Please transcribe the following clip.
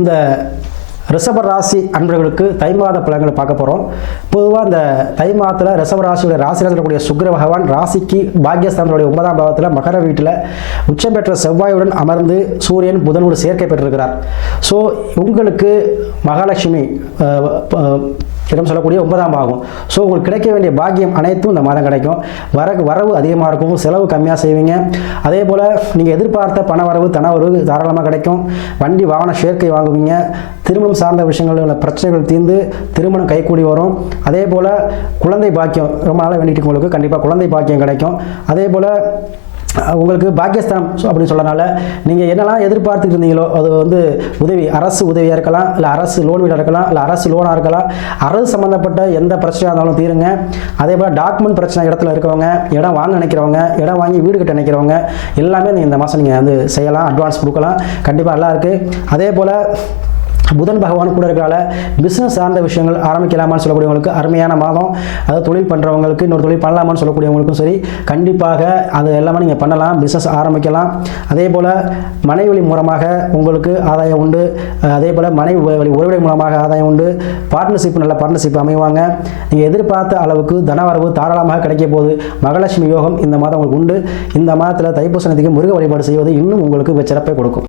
இந்த ரிஷப ராசி அன்பர்களுக்கு தை மாத பலன்களை பார்க்க போகிறோம். பொதுவாக இந்த தை மாதத்தில் ரிஷப ராசியுடைய ராசியில் இருக்கக்கூடிய சுக்கிர பகவான் ராசிக்கு பாக்கியஸ்தானத்துடைய 9ஆம் பாவத்தில் மகர வீட்டில் உச்சம் பெற்ற செவ்வாயுடன் அமர்ந்து சூரியன் புதனோடு சேர்க்கை பெற்றிருக்கிறார். ஸோ உங்களுக்கு மகாலட்சுமி இடம் சொல்லக்கூடிய 9ஆம் பாகம். ஸோ உங்களுக்கு கிடைக்க வேண்டிய பாக்கியம் அனைத்தும் இந்த மாதம் கிடைக்கும். வரவு அதிகமாக இருக்கும், செலவு கம்மியாக செய்வீங்க. அதே போல் நீங்கள் எதிர்பார்த்த பண வரவு தன வரவு தாராளமாக கிடைக்கும். வண்டி வாகன சேர்க்கை வாங்குவீங்க. திருமணம் சார்ந்த விஷயங்களில் பிரச்சனைகள் தீர்ந்து திருமணம் கைகூடி வரும். அதே போல் குழந்தை பாக்கியம் ரொம்ப நாளாக வேண்டிட்டு உங்களுக்கு கண்டிப்பாக குழந்தை பாக்கியம் கிடைக்கும். அதே போல் உங்களுக்கு பாக்கியஸ்தானம் அப்படின்னு சொல்லனால நீங்கள் என்னெல்லாம் எதிர்பார்த்துட்டு இருந்தீங்களோ அது உதவி, அரசு உதவியாக இருக்கலாம், இல்லை அரசு லோன் வீடாக இருக்கலாம், இல்லை அரசு லோனாக இருக்கலாம், அரசு சம்மந்தப்பட்ட எந்த பிரச்சனையாக இருந்தாலும் தீருங்க. அதே போல் டாக்குமெண்ட் பிரச்சனை இடத்துல இருக்கவங்க, இடம் வாங்க நினைக்கிறவங்க, இடம் வாங்கி வீடு கட்ட நினைக்கிறவங்க எல்லாமே நீங்கள் இந்த மாதம் நீங்கள் செய்யலாம், அட்வான்ஸ் கொடுக்கலாம், கண்டிப்பாக நல்லா இருக்குது. அதே போல் புதன் பகவான் கூட இருக்கிறால பிஸ்னஸ் சார்ந்த விஷயங்கள் ஆரம்பிக்கலாமான்னு சொல்லக்கூடியவங்களுக்கு அருமையான மாதம். அதாவது தொழில் பண்ணுறவங்களுக்கு இன்னொரு தொழில் பண்ணலாமான்னு சொல்லக்கூடியவங்களுக்கும் சரி, கண்டிப்பாக அது எல்லாமே நீங்கள் பண்ணலாம், பிஸ்னஸ் ஆரம்பிக்கலாம். அதே போல் மனைவி வழி மூலமாக உங்களுக்கு ஆதாயம் உண்டு. அதே போல் மனைவி வழி உறவுடைய மூலமாக ஆதாயம் உண்டு. பார்ட்னர்ஷிப் நல்ல பார்ட்னர்ஷிப் அமைவாங்க. நீங்கள் எதிர்பார்த்த அளவுக்கு தனவரவு தாராளமாக கிடைக்க போகுது. மகாலட்சுமி யோகம் இந்த மாதம் உங்களுக்கு உண்டு. இந்த மாதத்தில் தைப்பூச நதிக்கு முருக வழிபாடு செய்வது இன்னும் உங்களுக்கு சிறப்பை கொடுக்கும்.